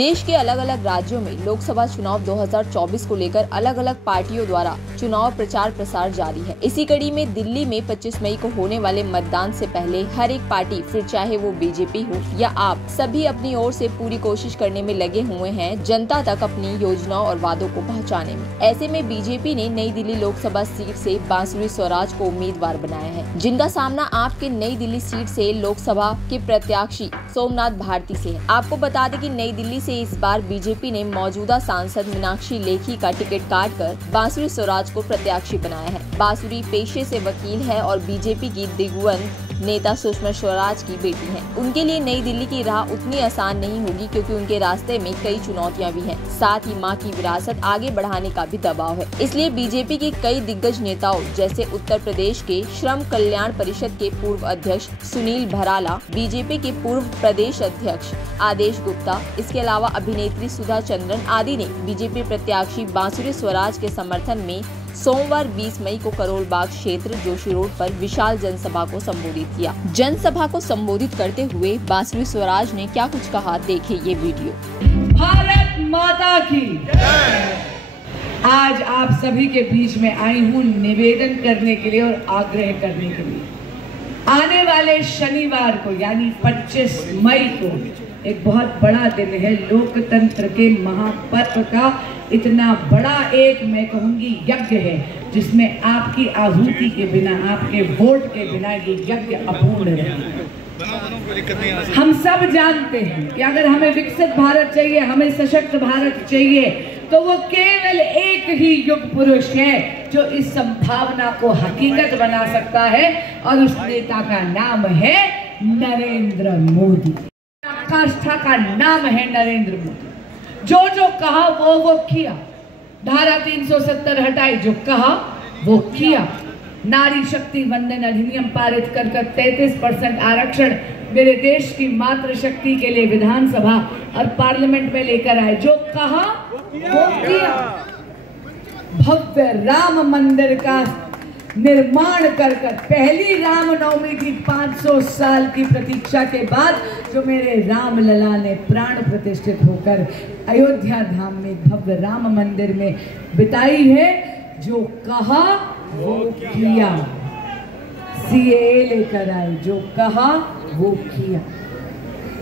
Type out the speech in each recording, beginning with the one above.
देश के अलग अलग राज्यों में लोकसभा चुनाव 2024 को लेकर अलग अलग पार्टियों द्वारा चुनाव प्रचार प्रसार जारी है। इसी कड़ी में दिल्ली में 25 मई को होने वाले मतदान से पहले हर एक पार्टी, फिर चाहे वो बीजेपी हो या आप, सभी अपनी ओर से पूरी कोशिश करने में लगे हुए हैं जनता तक अपनी योजनाओं और वादों को पहुंचाने में। ऐसे में बीजेपी ने नई दिल्ली लोकसभा सीट से बांसुरी स्वराज को उम्मीदवार बनाया है, जिनका सामना आपके नई दिल्ली सीट से लोकसभा के प्रत्याशी सोमनाथ भारती से है। आपको बता दें कि नई दिल्ली से इस बार बीजेपी ने मौजूदा सांसद मीनाक्षी लेखी का टिकट काटकर बांसुरी स्वराज को प्रत्याशी बनाया है। बांसुरी पेशे से वकील है और बीजेपी की दिग्गज नेता सुषमा स्वराज की बेटी हैं। उनके लिए नई दिल्ली की राह उतनी आसान नहीं होगी, क्योंकि उनके रास्ते में कई चुनौतियां भी हैं। साथ ही मां की विरासत आगे बढ़ाने का भी दबाव है। इसलिए बीजेपी के कई दिग्गज नेताओं जैसे उत्तर प्रदेश के श्रम कल्याण परिषद के पूर्व अध्यक्ष सुनील भराला, बीजेपी के पूर्व प्रदेश अध्यक्ष आदेश गुप्ता, इसके अलावा अभिनेत्री सुधा चंद्रन आदि ने बीजेपी प्रत्याशी बांसुरी स्वराज के समर्थन में सोमवार 20 मई को करोल बाग क्षेत्र जोशी रोड पर विशाल जनसभा को संबोधित किया। जनसभा को संबोधित करते हुए बांसुरी स्वराज ने क्या कुछ कहा, देखिए ये वीडियो। भारत माता की आज आप सभी के बीच में आई हूँ निवेदन करने के लिए और आग्रह करने के लिए। आने वाले शनिवार को यानी 25 मई को एक बहुत बड़ा दिन है, लोकतंत्र के महापर्व का इतना बड़ा एक, मैं कहूंगी, यज्ञ है, जिसमें आपकी आहुति के बिना, आपके वोट के बिना ये यज्ञ अपूर्ण है। हम सब जानते हैं कि अगर हमें विकसित भारत चाहिए, हमें सशक्त भारत चाहिए, तो वो केवल एक ही युग पुरुष है जो इस संभावना को हकीकत बना सकता है, और उस नेता का नाम है नरेंद्र मोदी। आस्था का नाम है नरेंद्र मोदी। जो कहा वो किया। धारा 370 हटाई, जो कहा वो किया। नारी शक्ति वंदन अधिनियम पारित कर 33% आरक्षण मेरे देश की मातृशक्ति के लिए विधानसभा और पार्लियामेंट में लेकर आए। जो कहा वो किया। भव्य राम मंदिर का निर्माण कर पहली रामनवमी की 500 साल की प्रतीक्षा के बाद जो मेरे राम लला ने प्राण प्रतिष्ठित होकर अयोध्या धाम में भव्य राम मंदिर में बिताई है, जो कहा वो किया। सीएए लेकर आए, जो कहा वो किया।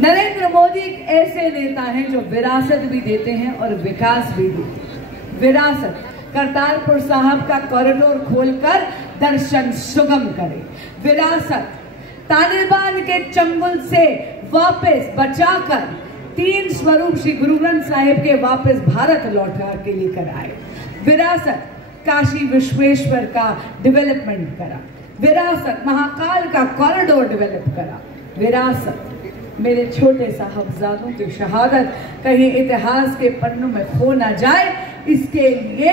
नरेंद्र मोदी एक ऐसे नेता हैं जो विरासत भी देते हैं और विकास भी देते हैं। विरासत, करतारपुर साहब का कॉरिडोर खोलकर दर्शन सुगम करे। विरासत, तालिबान के चंगुल से वापस बचाकर 3 स्वरूप श्री गुरु ग्रंथ साहिब के वापस भारत लौटा के लेकर आए। विरासत, काशी विश्वेश्वर का डेवलपमेंट करा। विरासत, महाकाल का कॉरिडोर डेवलप करा। विरासत, मेरे छोटे साहबजादों की शहादत कहीं इतिहास के पन्नों में खो ना जाए, इसके लिए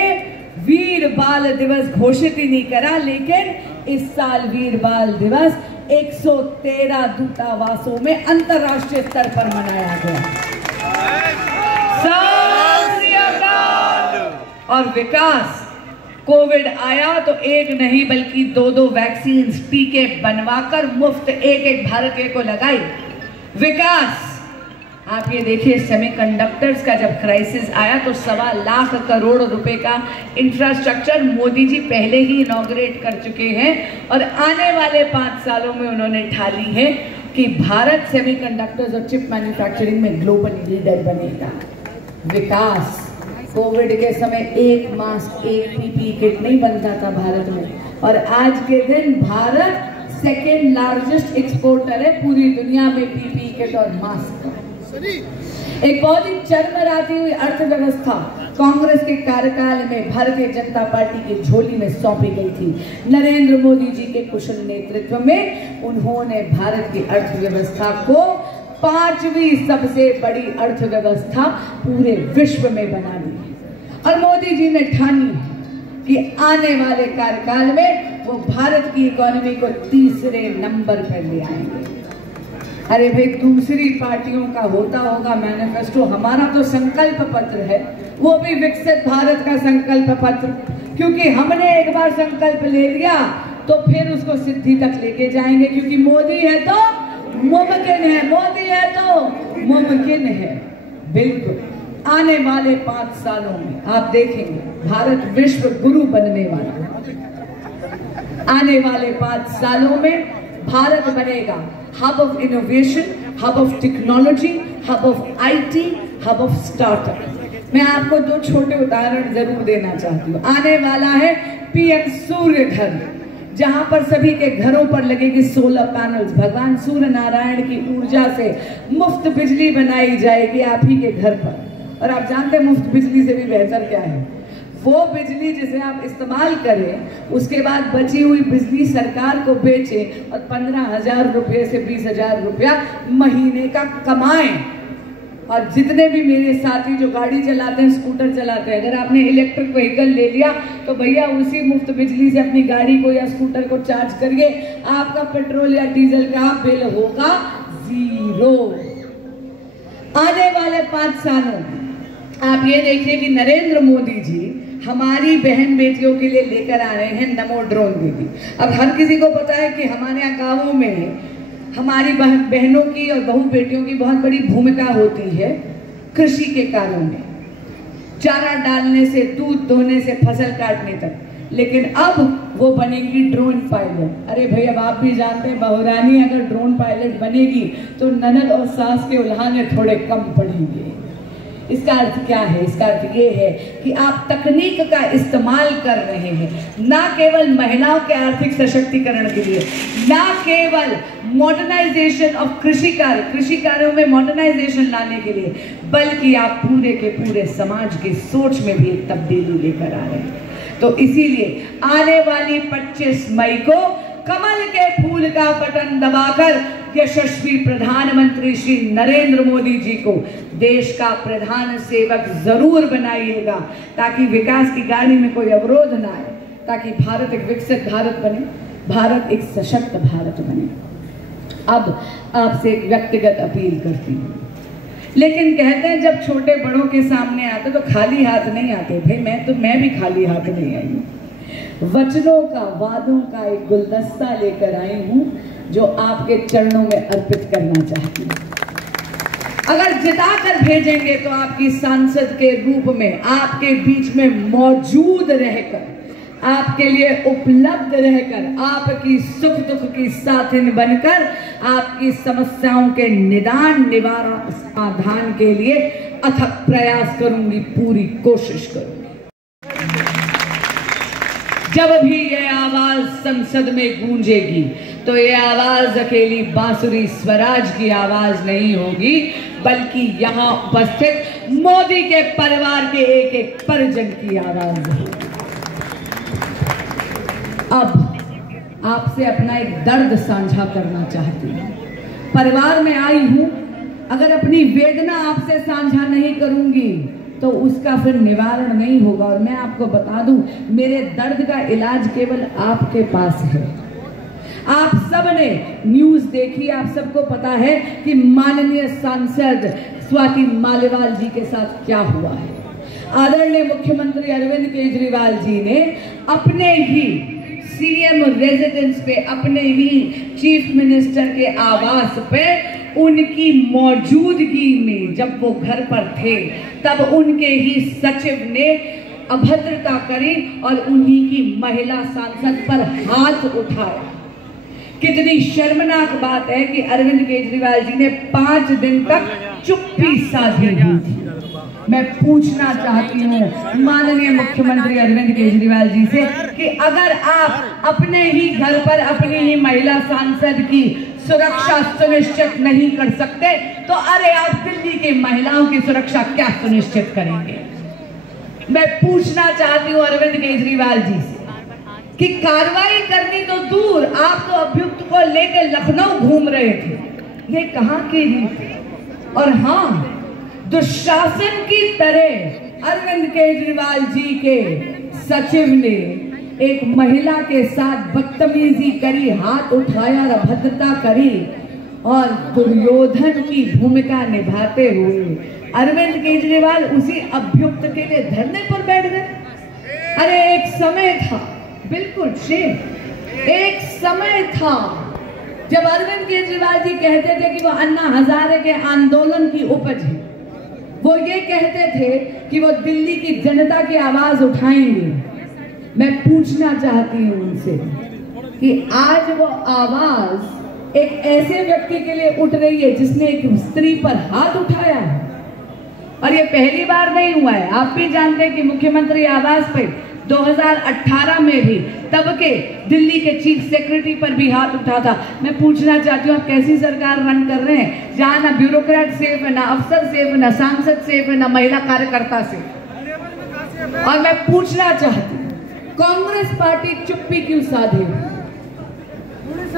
वीर बाल दिवस घोषित ही नहीं करा, लेकिन इस साल वीर बाल दिवस 113 दूतावासों में अंतर्राष्ट्रीय स्तर पर मनाया गया। और विकास, कोविड आया तो एक नहीं बल्कि 2 वैक्सीन, टीके बनवाकर मुफ्त एक भारतीय को लगाई। विकास, आप ये देखिए, सेमीकंडक्टर्स का जब क्राइसिस आया तो 1.25 लाख करोड़ रुपए का इंफ्रास्ट्रक्चर मोदी जी पहले ही इनॉग्रेट कर चुके हैं, और आने वाले 5 सालों में उन्होंने ठानी है कि भारत सेमीकंडक्टर्स और चिप मैन्युफैक्चरिंग में ग्लोबल लीडर बनेगा। विकास, कोविड के समय एक मास्क, एक पीपीई किट नहीं बनता था भारत में, और आज के दिन भारत सेकेंड लार्जेस्ट एक्सपोर्टर है पूरी दुनिया में पीपीई किट और मास्क का। एक बहुत ही चरमराती हुई अर्थव्यवस्था कांग्रेस के कार्यकाल में भारतीय जनता पार्टी की झोली में सौंपी गई थी। नरेंद्र मोदी जी के कुशल नेतृत्व में उन्होंने भारत की अर्थव्यवस्था को 5वीं सबसे बड़ी अर्थव्यवस्था पूरे विश्व में बना दी। और मोदी जी ने ठानी कि आने वाले कार्यकाल में वो भारत की इकोनॉमी को 3रे नंबर पर ले आएंगे। अरे भाई, दूसरी पार्टियों का होता होगा मैनिफेस्टो, हमारा तो संकल्प पत्र है, वो भी विकसित भारत का संकल्प पत्र, क्योंकि हमने एक बार संकल्प ले लिया तो फिर उसको सिद्धि तक लेके जाएंगे, क्योंकि मोदी है तो मुमकिन है, मोदी है तो मुमकिन है। बिल्कुल आने वाले 5 सालों में आप देखेंगे भारत विश्व गुरु बनने वाला है। आने वाले 5 सालों में भारत बनेगा hub of innovation, hub of technology, hub of IT, hub of startup. मैं आपको 2 छोटे उदाहरण जरूर देना चाहती हूँ। आने वाला है पीएम सूर्य घर, जहां पर सभी के घरों पर लगेगी सोलर पैनल्स। भगवान सूर्य नारायण की ऊर्जा से मुफ्त बिजली बनाई जाएगी आप ही के घर पर। और आप जानते हैं मुफ्त बिजली से भी बेहतर क्या है? वो बिजली जिसे आप इस्तेमाल करें, उसके बाद बची हुई बिजली सरकार को बेचें और 15,000 रुपये से 20,000 रुपया महीने का कमाएं। और जितने भी मेरे साथी जो गाड़ी चलाते हैं, स्कूटर चलाते हैं, अगर आपने इलेक्ट्रिक व्हीकल ले लिया तो भैया उसी मुफ्त बिजली से अपनी गाड़ी को या स्कूटर को चार्ज करिए, आपका पेट्रोल या डीजल का बिल होगा 0। आने वाले 5 सालों में आप ये देखिए कि नरेंद्र मोदी जी हमारी बहन बेटियों के लिए लेकर आ रहे हैं नमो ड्रोन दीदी। अब हर किसी को पता है कि हमारे यहाँ गाँवों में हमारी बहनों की और बहू बेटियों की बहुत बड़ी भूमिका होती है कृषि के कार्यों में, चारा डालने से दूध दोहने से फसल काटने तक। लेकिन अब वो बनेगी ड्रोन पायलट। अरे भाई, अब आप भी जानते हैं बहुरानी अगर ड्रोन पायलट बनेगी तो ननद और सास के उल्हाने थोड़े कम पड़ेंगे। इसका अर्थ क्या है? इसका अर्थ ये है कि आप तकनीक का इस्तेमाल कर रहे हैं, ना केवल महिलाओं के आर्थिक सशक्तिकरण के लिए, ना केवल मॉडर्नाइजेशन ऑफ कृषि कार्यों में मॉडर्नाइजेशन लाने के लिए, बल्कि आप पूरे के पूरे समाज की सोच में भी एक तब्दीली लेकर आ रहे हैं। तो इसीलिए आने वाली 25 मई को कमल के फूल का बटन दबाकर यशस्वी प्रधानमंत्री श्री नरेंद्र मोदी जी को देश का प्रधान सेवक जरूर बनाइएगा, ताकि विकास की गाड़ी में कोई अवरोध ना आए, ताकि भारत एक विकसित भारत बने, भारत एक सशक्त भारत बने। अब आपसे एक व्यक्तिगत अपील करती हूँ, लेकिन कहते हैं जब छोटे बड़ों के सामने आते तो खाली हाथ नहीं आते। भाई मैं भी खाली हाथ नहीं आई हूँ। वचनों का, वादों का एक गुलदस्ता लेकर आई हूँ जो आपके चरणों में अर्पित करना चाहती हूँ। अगर जिता कर भेजेंगे तो आपकी सांसद के रूप में आपके बीच में मौजूद रहकर, आपके लिए उपलब्ध रहकर, आपकी सुख दुख की साथिन बनकर, आपकी समस्याओं के निदान निवारण समाधान के लिए अथक प्रयास करूंगी, पूरी कोशिश करूंगी। जब भी यह आवाज संसद में गूंजेगी तो यह आवाज अकेली बांसुरी स्वराज की आवाज नहीं होगी, बल्कि यहाँ उपस्थित मोदी के परिवार के एक एक परिजन की आवाज होगी। अब आपसे अपना एक दर्द साझा करना चाहती हूँ। परिवार में आई हूँ, अगर अपनी वेदना आपसे साझा नहीं करूंगी तो उसका फिर निवारण नहीं होगा। और मैं आपको बता दूं, मेरे दर्द का इलाज केवल आपके पास है। आप सब ने न्यूज देखी, आप सबको पता है कि माननीय सांसद स्वाति मालिवाल जी के साथ क्या हुआ है। आदरणीय मुख्यमंत्री अरविंद केजरीवाल जी ने अपने ही सीएम रेजिडेंस पे, अपने ही चीफ मिनिस्टर के आवास पे, उनकी मौजूदगी में जब वो घर पर थे तब उनके ही सचिव ने अभद्रता करी और उन्हीं की महिला सांसद पर हाथ उठाया। कितनी शर्मनाक बात है कि अरविंद केजरीवाल जी ने 5 दिन तक चुप्पी साधी हुई थी। मैं पूछना चाहती हूँ माननीय मुख्यमंत्री अरविंद केजरीवाल जी से कि अगर आप अपने ही घर पर अपनी ही महिला सांसद की सुरक्षा सुनिश्चित नहीं कर सकते तो अरे आप दिल्ली की महिलाओं की सुरक्षा क्या सुनिश्चित करेंगे? मैं पूछना चाहती हूँ अरविंद केजरीवाल जी से कि कार्रवाई करनी तो दूर, आप तो अभियुक्त को लेकर लखनऊ घूम रहे थे, ये कहाँ की रीत? और हाँ, दुशासन की तरह अरविंद केजरीवाल जी के सचिव ने एक महिला के साथ बदतमीजी करी, हाथ उठाया, अभद्रता करी और दुर्योधन की भूमिका निभाते हुए अरविंद केजरीवाल उसी अभियुक्त के लिए धरने पर बैठ गए। अरे एक समय था, बिल्कुल एक समय था जब अरविंद केजरीवाल जी कहते थे कि वो अन्ना हजारे के आंदोलन की उपज है। वो ये कहते थे कि वो दिल्ली की जनता की आवाज उठाएंगे। मैं पूछना चाहती हूं उनसे कि आज वो आवाज एक ऐसे व्यक्ति के लिए उठ रही है जिसने एक स्त्री पर हाथ उठाया है, और ये पहली बार नहीं हुआ है। आप भी जानते हैं कि मुख्यमंत्री आवास पे 2018 में भी तब के दिल्ली के चीफ सेक्रेटरी पर भी हाथ उठा था। मैं पूछना चाहती हूँ, आप कैसी सरकार रन कर रहे हैं जहां ना ब्यूरोक्रेट सेफ है, ना अफसर सेफ है, ना सांसद सेफ है, ना महिला कार्यकर्ता सेफ। और मैं पूछना चाहती हूँ, कांग्रेस पार्टी चुप्पी क्यों साधे?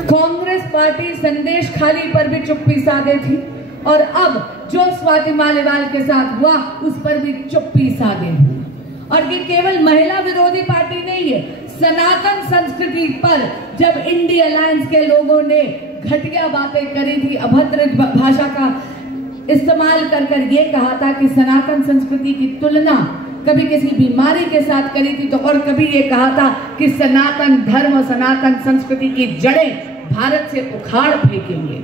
कांग्रेस पार्टी संदेश खाली पर भी चुप्पी साधे थी, और अब जो स्वाति मालीवाल के साथ हुआ उस पर भी चुप्पी साधे। और ये केवल महिला विरोधी पार्टी नहीं है, सनातन संस्कृति पर जब इंडिया अलायंस के लोगों ने घटिया बातें करी थी, अभद्र भाषा का इस्तेमाल कर ये कहा था कि सनातन संस्कृति की तुलना कभी किसी बीमारी के साथ करी थी, तो और कभी ये कहा था कि सनातन धर्म और सनातन संस्कृति की जड़ें भारत से उखाड़ फेंकेंगे,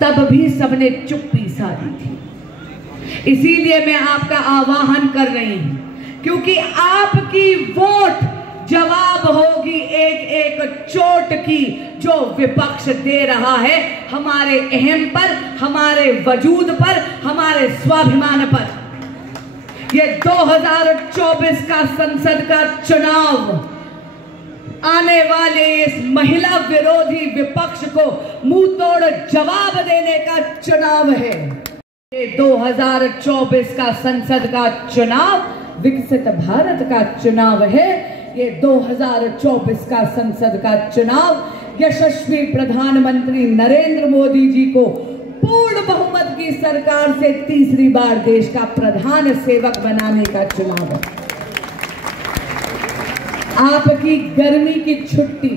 तब भी सबने चुप्पी साधी थी। इसीलिए मैं आपका आह्वान कर रही हूं, क्योंकि आपकी वोट जवाब होगी एक एक चोट की जो विपक्ष दे रहा है हमारे अहम पर, हमारे वजूद पर, हमारे स्वाभिमान पर। ये 2024 का संसद का चुनाव आने वाले इस महिला विरोधी विपक्ष को मुंह तोड़ जवाब देने का चुनाव है। ये 2024 का संसद का चुनाव विकसित भारत का चुनाव है। ये 2024 का संसद का चुनाव यशस्वी प्रधानमंत्री नरेंद्र मोदी जी को पूर्ण बहुमत की सरकार से तीसरी बार देश का प्रधान सेवक बनाने का चुनाव है। आपकी गर्मी की छुट्टी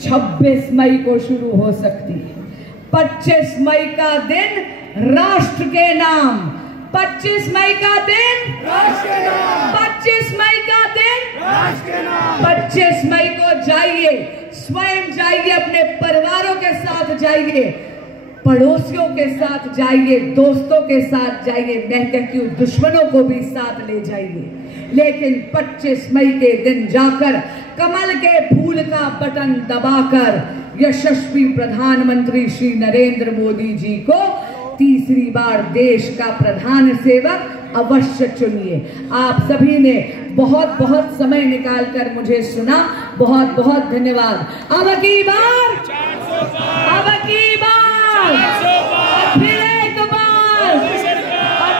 26 मई को शुरू हो सकती है। 25 मई का दिन राष्ट्र के नाम, 25 मई का दिन राष्ट्र के नाम, 25 मई का दिन राष्ट्र के नाम। 25 मई को जाइए, स्वयं जाइए, अपने परिवारों के साथ जाइए, पड़ोसियों के साथ जाइए, दोस्तों के साथ जाइए, मैं कहती हूँ दुश्मनों को भी साथ ले जाइए, लेकिन 25 मई के दिन जाकर कमल के फूल का बटन दबाकर यशस्वी प्रधानमंत्री श्री नरेंद्र मोदी जी को तीसरी बार देश का प्रधान सेवक अवश्य चुनिए। आप सभी ने बहुत बहुत समय निकालकर मुझे सुना, बहुत बहुत धन्यवाद। अब की बार